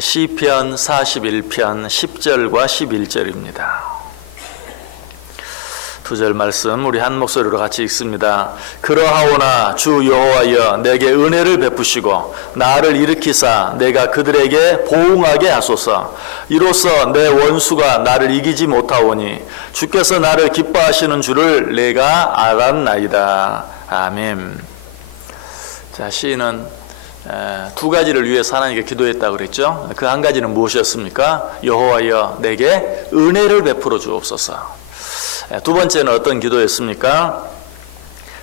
시편 41편 10절과 11절입니다. 두 절 말씀 우리 한 목소리로 같이 읽습니다. 그러하오나 주 여호와여 내게 은혜를 베푸시고 나를 일으키사 내가 그들에게 보응하게 하소서. 이로써 내 원수가 나를 이기지 못하오니 주께서 나를 기뻐하시는 줄을 내가 알았나이다. 아멘. 자, 시인은 두 가지를 위해서 하나님께 기도했다고 그랬죠. 그 한 가지는 무엇이었습니까? 여호와여 내게 은혜를 베풀어 주옵소서. 두 번째는 어떤 기도였습니까?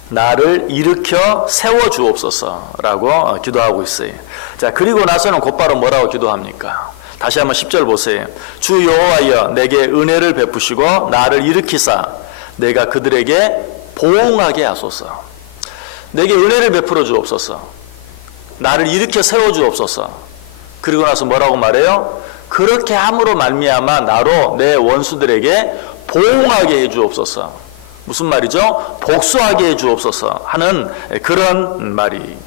나를 일으켜 세워 주옵소서라고 기도하고 있어요. 자, 그리고 나서는 곧바로 뭐라고 기도합니까? 다시 한번 10절 보세요. 주 여호와여 내게 은혜를 베푸시고 나를 일으키사 내가 그들에게 보응하게 하소서. 내게 은혜를 베풀어 주옵소서. 나를 일으켜 세워 주옵소서. 그리고 나서 뭐라고 말해요? 그렇게 함으로 말미암아 나로 내 원수들에게 보응하게 해 주옵소서. 무슨 말이죠? 복수하게 해 주옵소서 하는 그런 말이.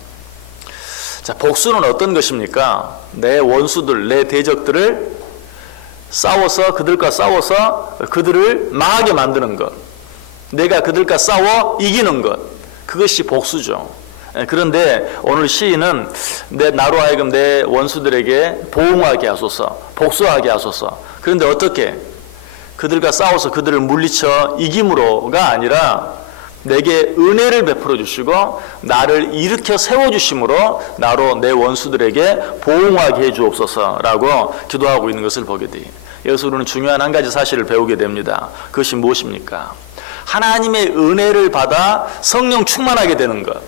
자, 복수는 어떤 것입니까? 내 원수들, 내 대적들을 그들과 싸워서 그들을 망하게 만드는 것. 내가 그들과 싸워 이기는 것. 그것이 복수죠. 그런데 오늘 시인은 나로 하여금 내 원수들에게 보응하게 하소서, 복수하게 하소서. 그런데 어떻게? 그들과 싸워서 그들을 물리쳐 이김으로가 아니라 내게 은혜를 베풀어 주시고 나를 일으켜 세워주심으로 나로 내 원수들에게 보응하게 해 주옵소서라고 기도하고 있는 것을 보게 돼요. 여기서 우리는 중요한 한 가지 사실을 배우게 됩니다. 그것이 무엇입니까? 하나님의 은혜를 받아 성령 충만하게 되는 것,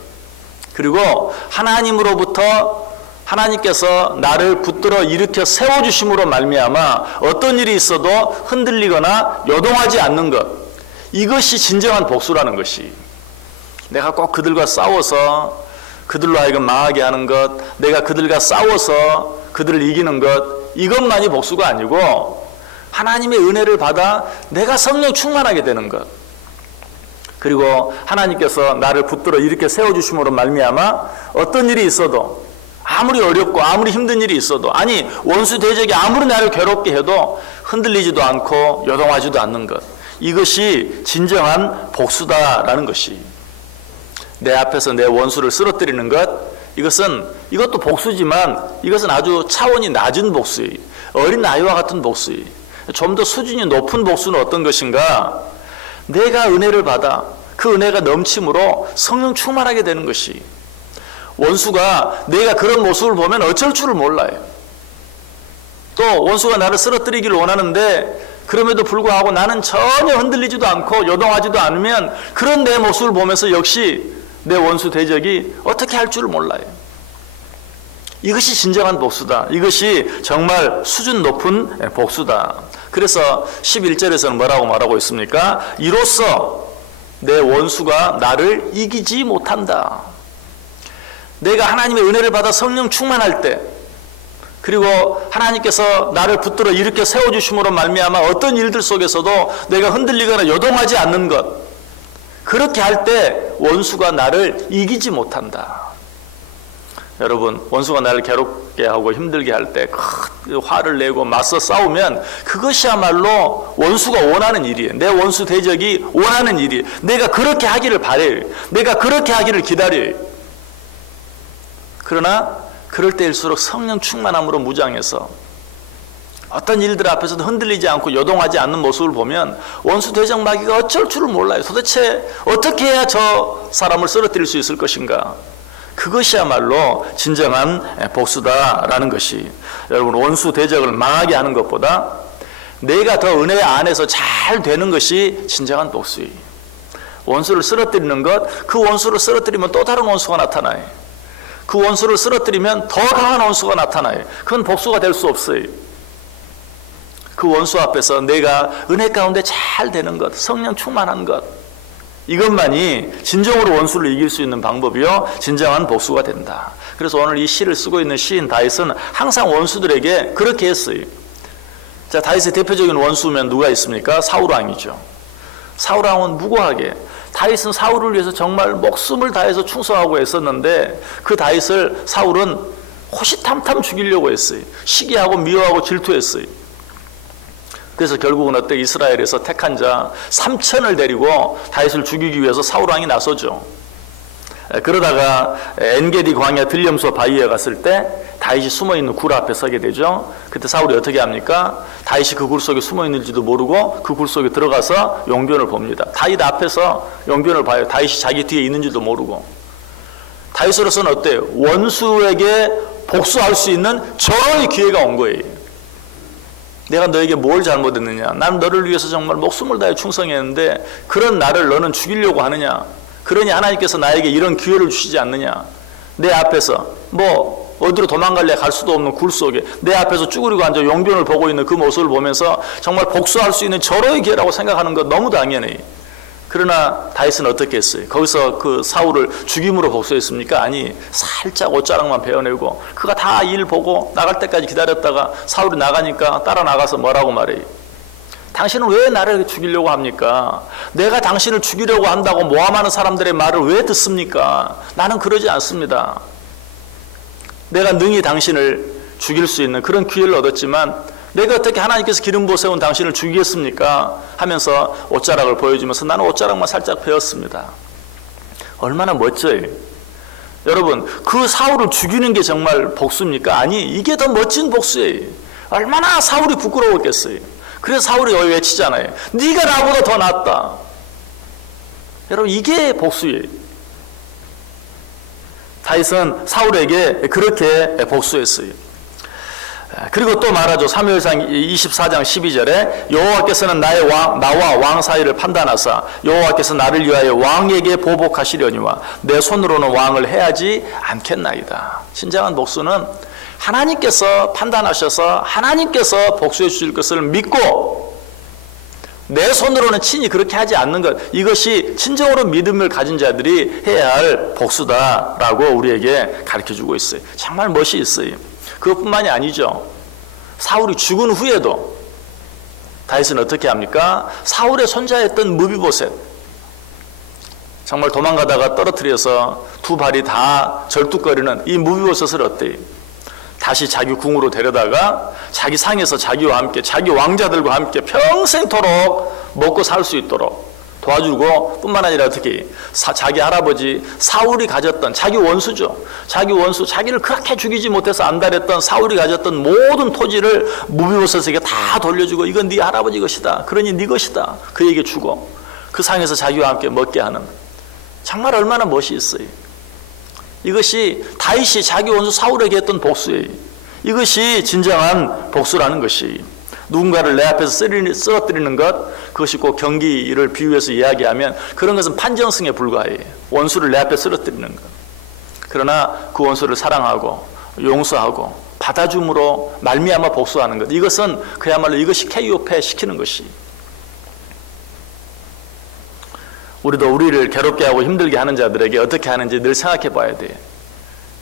그리고 하나님께서 나를 붙들어 일으켜 세워주심으로 말미암아 어떤 일이 있어도 흔들리거나 요동하지 않는 것, 이것이 진정한 복수라는 것이. 내가 꼭 그들과 싸워서 그들로 하여금 망하게 하는 것, 내가 그들과 싸워서 그들을 이기는 것, 이것만이 복수가 아니고 하나님의 은혜를 받아 내가 성령 충만하게 되는 것, 그리고 하나님께서 나를 붙들어 일으켜 세워주심으로 말미암아 어떤 일이 있어도, 아무리 어렵고 아무리 힘든 일이 있어도, 아니 원수 대적이 아무리 나를 괴롭게 해도 흔들리지도 않고 요동하지도 않는 것, 이것이 진정한 복수다라는 것이. 내 앞에서 내 원수를 쓰러뜨리는 것, 이것도 복수지만 이것은 아주 차원이 낮은 복수예요. 어린 아이와 같은 복수예요. 좀 더 수준이 높은 복수는 어떤 것인가? 내가 은혜를 받아 그 은혜가 넘침으로 성령 충만하게 되는 것이. 원수가 내가 그런 모습을 보면 어쩔 줄을 몰라요. 또 원수가 나를 쓰러뜨리기를 원하는데 그럼에도 불구하고 나는 전혀 흔들리지도 않고 요동하지도 않으면 그런 내 모습을 보면서 역시 내 원수 대적이 어떻게 할 줄을 몰라요. 이것이 진정한 복수다. 이것이 정말 수준 높은 복수다. 그래서 11절에서는 뭐라고 말하고 있습니까? 이로써 내 원수가 나를 이기지 못한다. 내가 하나님의 은혜를 받아 성령 충만할 때, 그리고 하나님께서 나를 붙들어 일으켜 세워주심으로 말미암아 어떤 일들 속에서도 내가 흔들리거나 요동하지 않는 것, 그렇게 할 때 원수가 나를 이기지 못한다. 여러분, 원수가 나를 괴롭게 하고 힘들게 할 때 화를 내고 맞서 싸우면 그것이야말로 원수가 원하는 일이에요. 내 원수 대적이 원하는 일이에요. 내가 그렇게 하기를 바래요. 내가 그렇게 하기를 기다려요. 그러나 그럴 때일수록 성령 충만함으로 무장해서 어떤 일들 앞에서도 흔들리지 않고 요동하지 않는 모습을 보면 원수 대적 마귀가 어쩔 줄을 몰라요. 도대체 어떻게 해야 저 사람을 쓰러뜨릴 수 있을 것인가? 그것이야말로 진정한 복수다라는 것이. 여러분, 원수 대적을 망하게 하는 것보다 내가 더 은혜 안에서 잘 되는 것이 진정한 복수예요. 원수를 쓰러뜨리는 것, 그 원수를 쓰러뜨리면 또 다른 원수가 나타나요. 그 원수를 쓰러뜨리면 더 강한 원수가 나타나요. 그건 복수가 될 수 없어요. 그 원수 앞에서 내가 은혜 가운데 잘 되는 것, 성령 충만한 것, 이것만이 진정으로 원수를 이길 수 있는 방법이요, 진정한 복수가 된다. 그래서 오늘 이 시를 쓰고 있는 시인 다윗은 항상 원수들에게 그렇게 했어요. 자, 다윗의 대표적인 원수면 누가 있습니까? 사울왕이죠. 사울왕은 무고하게, 다윗은 사울을 위해서 정말 목숨을 다해서 충성하고 애썼는데 그 다윗을 사울은 호시탐탐 죽이려고 했어요. 시기하고 미워하고 질투했어요. 그래서 결국은 어때? 이스라엘에서 택한 자 3천을 데리고 다윗을 죽이기 위해서 사울왕이 나서죠. 그러다가 엔게디 광야 들염소 바위에 갔을 때 다윗이 숨어있는 굴 앞에 서게 되죠. 그때 사울이 어떻게 합니까? 다윗이 그 굴 속에 숨어있는지도 모르고 그 굴 속에 들어가서 용변을 봅니다. 다윗 앞에서 용변을 봐요. 다윗이 자기 뒤에 있는지도 모르고. 다윗으로서는 어때요? 원수에게 복수할 수 있는 저런 기회가 온 거예요. 내가 너에게 뭘 잘못했느냐? 난 너를 위해서 정말 목숨을 다해 충성했는데 그런 나를 너는 죽이려고 하느냐? 그러니 하나님께서 나에게 이런 기회를 주시지 않느냐? 내 앞에서 뭐 어디로 도망갈래 갈 수도 없는 굴 속에 내 앞에서 쭈그리고 앉아 용변을 보고 있는 그 모습을 보면서 정말 복수할 수 있는 절호의 기회라고 생각하는 것 너무 당연해. 그러나 다윗은 어떻게 했어요? 거기서 그 사울을 죽임으로 복수했습니까? 아니, 살짝 옷자락만 베어내고 그가 다 일 보고 나갈 때까지 기다렸다가 사울이 나가니까 따라 나가서 뭐라고 말해요? 당신은 왜 나를 죽이려고 합니까? 내가 당신을 죽이려고 한다고 모함하는 사람들의 말을 왜 듣습니까? 나는 그러지 않습니다. 내가 능히 당신을 죽일 수 있는 그런 기회를 얻었지만 내가 어떻게 하나님께서 기름 부어 세운 당신을 죽이겠습니까? 하면서 옷자락을 보여주면서 나는 옷자락만 살짝 베었습니다. 얼마나 멋져요. 여러분, 그 사울을 죽이는 게 정말 복수입니까? 아니, 이게 더 멋진 복수예요. 얼마나 사울이 부끄러웠겠어요. 그래서 사울이 외치잖아요. 네가 나보다 더 낫다. 여러분, 이게 복수예요. 다윗은 사울에게 그렇게 복수했어요. 그리고 또 말하죠. 사무엘상 24장 12절에 여호와께서는 나와 왕 사이를 판단하사 여호와께서 나를 위하여 왕에게 보복하시려니와 내 손으로는 왕을 해하지 않겠나이다. 진정한 복수는 하나님께서 판단하셔서 하나님께서 복수해 주실 것을 믿고 내 손으로는 친히 그렇게 하지 않는 것, 이것이 진정으로 믿음을 가진 자들이 해야 할 복수다라고 우리에게 가르쳐주고 있어요. 정말 멋이 있어요. 그것뿐만이 아니죠. 사울이 죽은 후에도 다윗은 어떻게 합니까? 사울의 손자였던 무비보셋, 정말 도망가다가 떨어뜨려서 두 발이 다 절뚝거리는 이 무비보셋을 어때요? 다시 자기 궁으로 데려다가 자기 상에서 자기와 함께 자기 왕자들과 함께 평생토록 먹고 살 수 있도록 도와주고, 뿐만 아니라 어떻게 자기 할아버지 사울이 가졌던 자기 원수죠. 자기 원수, 자기를 그렇게 죽이지 못해서 안달했던 사울이 가졌던 모든 토지를 무비보셋에게 다 돌려주고 이건 네 할아버지 것이다. 그러니 네 것이다. 그에게 주고 그 상에서 자기와 함께 먹게 하는, 정말 얼마나 멋이 있어요. 이것이 다윗이 자기 원수 사울에게 했던 복수예요. 이것이 진정한 복수라는 것이, 누군가를 내 앞에서 쓰러뜨리는 것, 그것이 꼭 경기를 비유해서 이야기하면 그런 것은 판정승에 불과해요. 원수를 내 앞에 쓰러뜨리는 것. 그러나 그 원수를 사랑하고 용서하고 받아줌으로 말미암아 복수하는 것, 이것은 그야말로 이것이 KO패 시키는 것이. 우리도 우리를 괴롭게 하고 힘들게 하는 자들에게 어떻게 하는지 늘 생각해 봐야 돼요.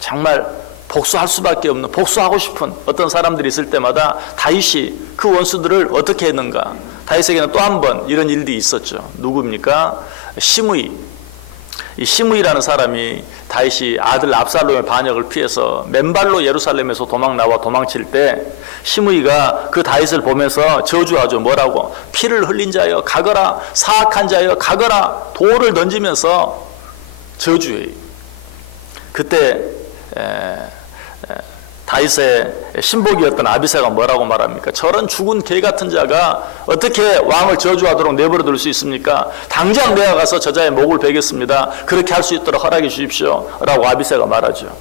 정말 복수할 수밖에 없는, 복수하고 싶은 어떤 사람들이 있을 때마다 다윗이 그 원수들을 어떻게 했는가. 다윗에게는 또 한 번 이런 일들이 있었죠. 누구입니까? 시므이. 이 시므이라는 사람이 다윗이 아들 압살롬의 반역을 피해서 맨발로 예루살렘에서 도망칠 때 시므이가 그 다윗을 보면서 저주하죠. 뭐라고? 피를 흘린 자여 가거라, 사악한 자여 가거라, 돌을 던지면서 저주해요. 그때 다윗의 신복이었던 아비새가 뭐라고 말합니까? 저런 죽은 개 같은 자가 어떻게 왕을 저주하도록 내버려 둘 수 있습니까? 당장 내가 가서 저자의 목을 베겠습니다. 그렇게 할 수 있도록 허락해 주십시오 라고 아비새가 말하죠.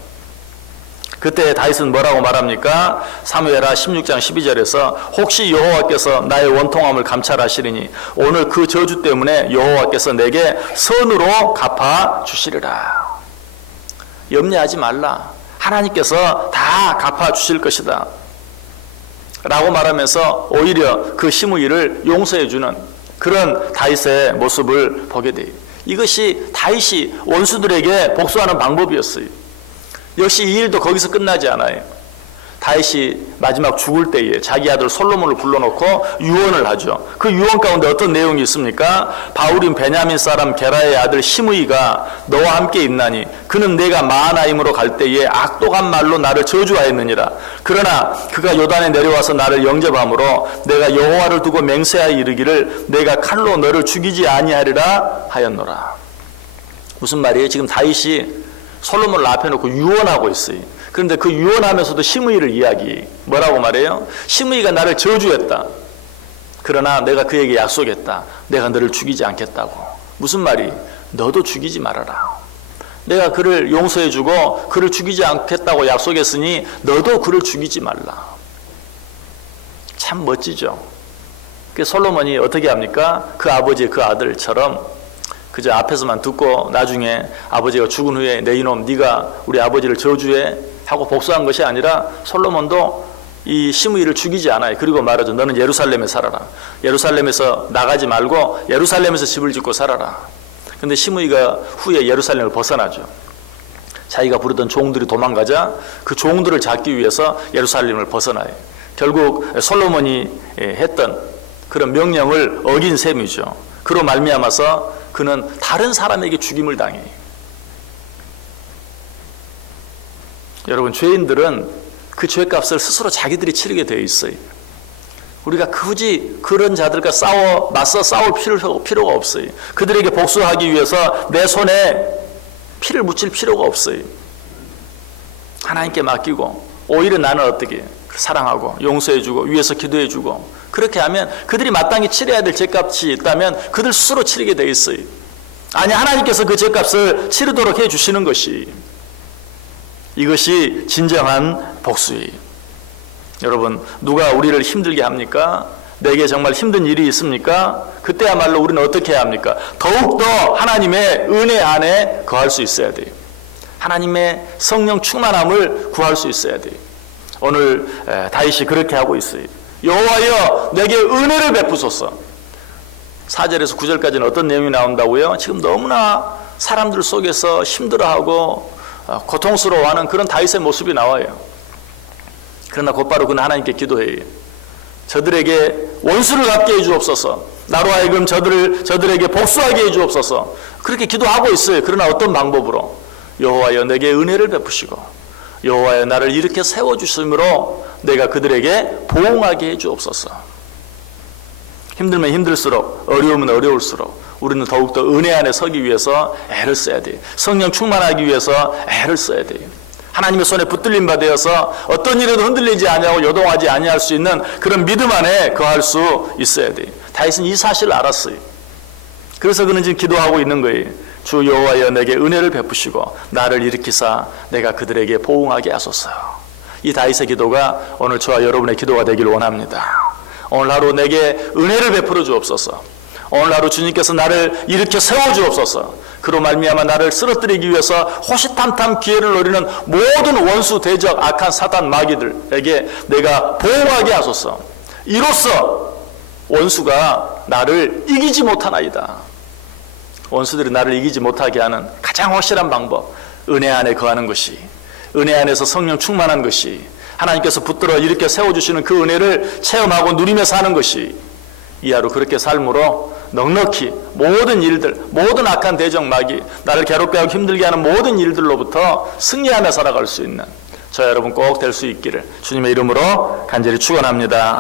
그때 다윗은 뭐라고 말합니까? 사무엘하 16장 12절에서 혹시 여호와께서 나의 원통함을 감찰하시리니 오늘 그 저주 때문에 여호와께서 내게 선으로 갚아 주시리라. 염려하지 말라. 하나님께서 다 갚아주실 것이다 라고 말하면서 오히려 그 시므이를 용서해주는 그런 다윗의 모습을 보게 돼요. 이것이 다윗이 원수들에게 복수하는 방법이었어요. 역시 이 일도 거기서 끝나지 않아요. 다윗이 마지막 죽을 때에 자기 아들 솔로몬을 불러놓고 유언을 하죠. 그 유언 가운데 어떤 내용이 있습니까? 바울인 베냐민 사람 게라의 아들 시므이가 너와 함께 있나니 그는 내가 마하나임으로 갈 때에 악독한 말로 나를 저주하였느니라. 그러나 그가 요단에 내려와서 나를 영접함으로 내가 여호와를 두고 맹세하여 이르기를 내가 칼로 너를 죽이지 아니하리라 하였노라. 무슨 말이에요? 지금 다윗이 솔로몬을 앞에 놓고 유언하고 있어요. 그런데 그 유언하면서도 시므이를 뭐라고 말해요? 시므이가 나를 저주했다. 그러나 내가 그에게 약속했다. 내가 너를 죽이지 않겠다고. 무슨 말이? 너도 죽이지 말아라. 내가 그를 용서해주고 그를 죽이지 않겠다고 약속했으니 너도 그를 죽이지 말라. 참 멋지죠. 그 솔로몬이 어떻게 합니까? 그 아버지 그 아들처럼 그저 앞에서만 듣고 나중에 아버지가 죽은 후에 내 이놈 네가 우리 아버지를 저주해 하고 복수한 것이 아니라 솔로몬도 이 시므이를 죽이지 않아요. 그리고 말하죠. 너는 예루살렘에 살아라. 예루살렘에서 나가지 말고 예루살렘에서 집을 짓고 살아라. 근데 시므이가 후에 예루살렘을 벗어나죠. 자기가 부르던 종들이 도망가자 그 종들을 잡기 위해서 예루살렘을 벗어나요. 결국 솔로몬이 했던 그런 명령을 어긴 셈이죠. 그로 말미암아서 그는 다른 사람에게 죽임을 당해. 여러분, 죄인들은 그 죄값을 스스로 자기들이 치르게 되어 있어요. 우리가 굳이 그런 자들과 맞서 싸울 필요가 없어요. 그들에게 복수하기 위해서 내 손에 피를 묻힐 필요가 없어요. 하나님께 맡기고 오히려 나는 어떻게 사랑하고 용서해주고 위에서 기도해주고 그렇게 하면 그들이 마땅히 치러야 될 죄값이 있다면 그들 스스로 치르게 돼 있어요. 아니, 하나님께서 그 죄값을 치르도록 해주시는 것이 이것이 진정한 복수예요. 여러분, 누가 우리를 힘들게 합니까? 내게 정말 힘든 일이 있습니까? 그때야말로 우리는 어떻게 해야 합니까? 더욱더 하나님의 은혜 안에 거할 수 있어야 돼요. 하나님의 성령 충만함을 구할 수 있어야 돼요. 오늘 다윗이 그렇게 하고 있어요. 여호와여 내게 은혜를 베푸소서. 4절에서 9절까지는 어떤 내용이 나온다고요? 지금 너무나 사람들 속에서 힘들어하고 고통스러워하는 그런 다윗의 모습이 나와요. 그러나 곧바로 그는 하나님께 기도해요. 저들에게 원수를 갚게 해주옵소서. 나로 하여금 저들에게 복수하게 해주옵소서. 그렇게 기도하고 있어요. 그러나 어떤 방법으로? 여호와여 내게 은혜를 베푸시고 여호와여 나를 이렇게 세워주심으로 내가 그들에게 보응하게 해주옵소서. 힘들면 힘들수록 어려우면 어려울수록 우리는 더욱더 은혜 안에 서기 위해서 애를 써야 돼요. 성령 충만하기 위해서 애를 써야 돼요. 하나님의 손에 붙들림 받아서 어떤 일에도 흔들리지 아니하고 요동하지 아니할 수 있는 그런 믿음 안에 거할 수 있어야 돼요. 다윗은 이 사실을 알았어요. 그래서 그는 지금 기도하고 있는 거예요. 주 여호와여 내게 은혜를 베푸시고 나를 일으키사 내가 그들에게 보응하게 하소서. 이 다윗의 기도가 오늘 저와 여러분의 기도가 되기를 원합니다. 오늘 하루 내게 은혜를 베풀어 주옵소서. 오늘 하루 주님께서 나를 일으켜 세워 주옵소서. 그로 말미암아 나를 쓰러뜨리기 위해서 호시탐탐 기회를 노리는 모든 원수 대적 악한 사단 마귀들에게 내가 보호하게 하소서. 이로써 원수가 나를 이기지 못하나이다. 원수들이 나를 이기지 못하게 하는 가장 확실한 방법, 은혜 안에 거하는 것이, 은혜 안에서 성령 충만한 것이, 하나님께서 붙들어 일으켜 세워주시는 그 은혜를 체험하고 누리며 사는 것이, 이 하루 그렇게 삶으로 넉넉히 모든 일들, 모든 악한 대적 마귀, 나를 괴롭게 하고 힘들게 하는 모든 일들로부터 승리하며 살아갈 수 있는 저 여러분 꼭 될 수 있기를 주님의 이름으로 간절히 축원합니다.